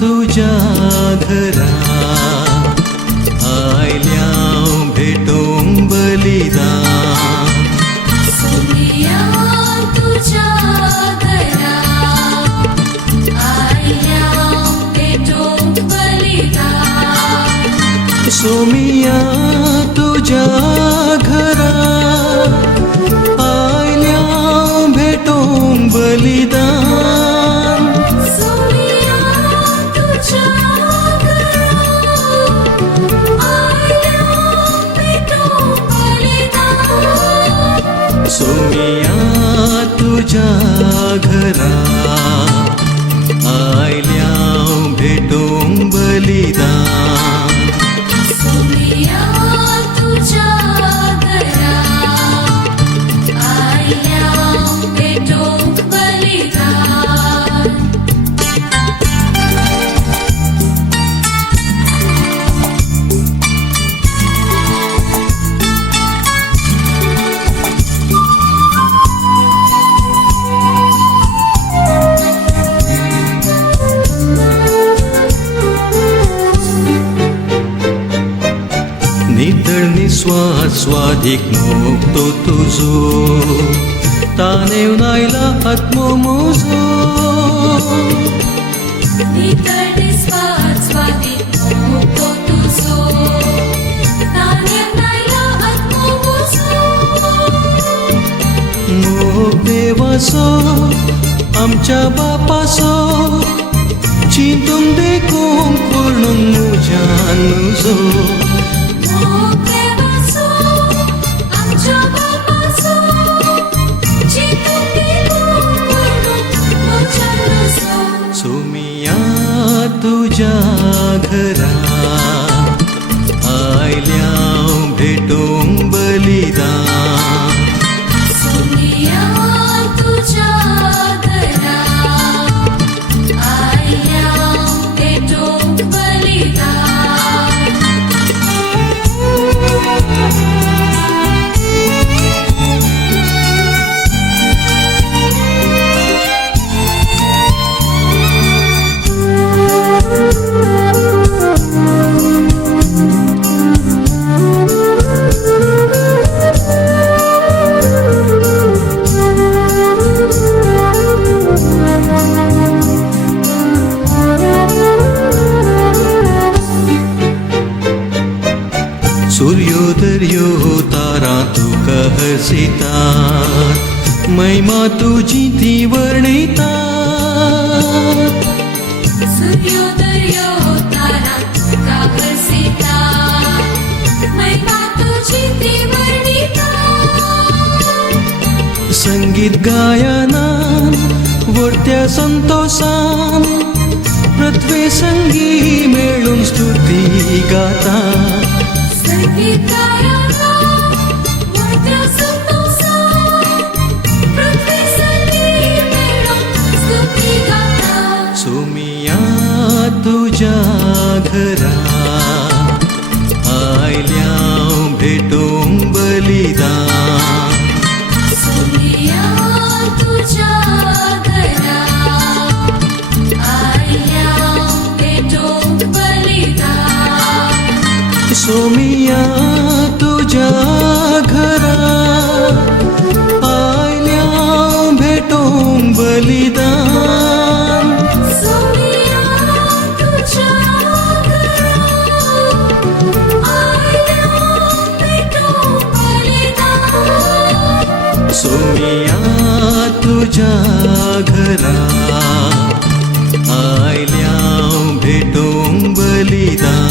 तुझ्या घरा आयल्या भेटून बलिदान सोमिया तुझ्या घरा आयल्या भेटून बलिदान सोमिया तुझ्या घरा आयल्या भेटून बलिदान सोमिया तुझ्या घरा आयल्या भेटून बलिदान सोमिया तुझ्या घरा आयल्या भेटून बलिदान सोमिया तुझ्या घरा आयल्या भेटून बलिदान नितळ निस्वाद स्वादिक मोगतो तुझो तानेव नायला आत्मो मोजो नितळ निस्वाद स्वादिक मोगतो तुझो तानेव नायला आत्मो मोजो मोग देवासो आमच्या बापासो चिंतून देखून पूर्ण मुझ्यान मुजो मोग देवासो आमच्या बापासो चिंतून देखून पूर्ण मुझ्यान मुजो सोमिया तुझ्या घरा आयल्या भेटून बलिदान सोमिया तुझ्या घरा आयल्या भेटून बलिदान सूर्योदयो तारा तुका हसितात महिमा तुझी ती वर्णितात सूर्योदय तारा तुका हसितात महिमा तुझी ती वर्णितात संगीत गायनान वरत्या संतोषान प्रथवे संगी मेळून स्तुती गाता संगीत गायना वरत्या संतोषान पृथ्वी संगी मेळून स्तुती गाता सोमिया तुझ्या घरा आयल्या भेटून बलिदान सोमिया तुझ्या घरा आयल्या भेटून बलिदान सोमिया तुझ्या घरा आयल्या भेटून बलिदान सोमिया तुझ्या घरा आयल्या भेटून बलिदान सोमिया तुझ्या घरा आयल्या भेटून बलिदान